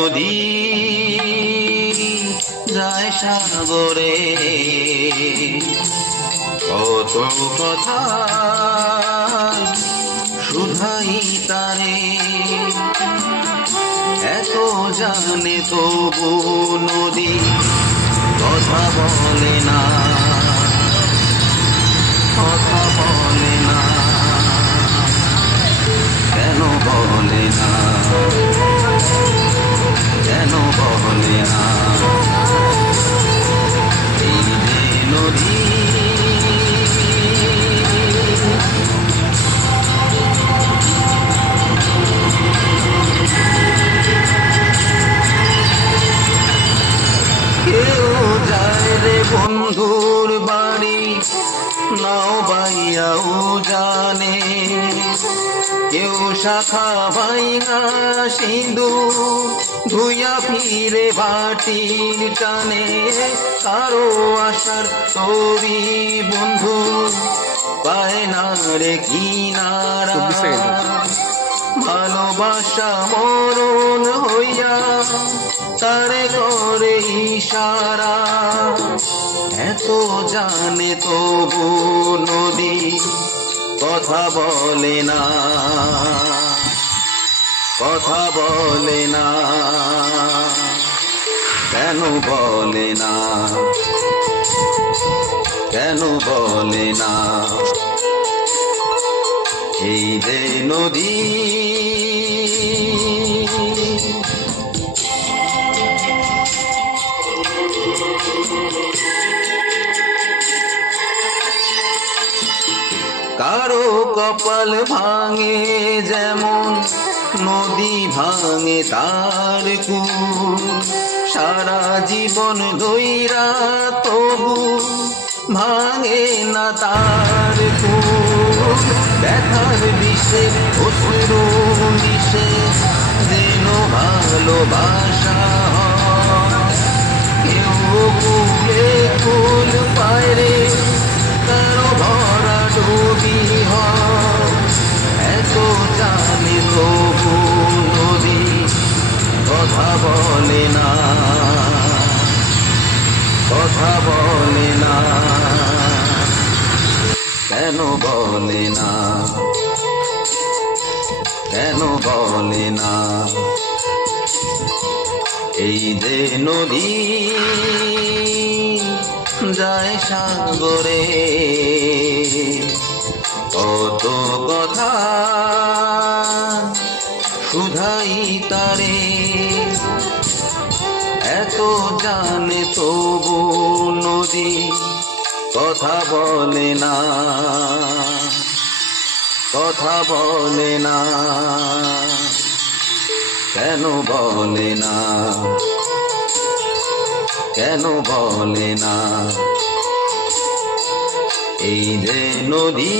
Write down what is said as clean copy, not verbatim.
নদী যায় সাগরে, কত কথা শুধাই তারে, এত জানে তবু নদী কথা বলে না, কথা বলে না, কেন বলে না, কেন বলে না। এই যে নদী কেউ যায় রে বন্ধুর বাড়ি, নাও বাইয়াও জানে, কেউ শাখা ভাইয়া সিঁদুর ধুইয়া ফিরে ভাটির টানে, কারো আশার তরি বন্ধু পায় না রে কিনারা, ভালোবাসা মরণ হইয়া তারে করে ইশারা, এত জানে তবু নদী কথা বলে না, কথা বলে না, কেন বলে না, কেন বলে না। এই যে নদী কারো কপাল ভাঙে যেমন নদী ভাঙে তার কূল, সারা জীবন ধইরা তবু ভাঙে না তার কূল, ব্যথার বিষে অশ্রু মিশে যেন ভালোবাসা, কেউ কুলে কুল পায় রে, কারো ভরা ডুবি হয়, এত জানে তবু নদী কথা বলে না, কথা বলে না, কেন বলে না, কেন বলে না। এই যে নদী যায় সাগরে, কত কথা শুধাই তারে, এত জানে তবু নদী কথা বলে না, কথা বলে না, কেন বলে না, কেন বলে না। এই যে নদী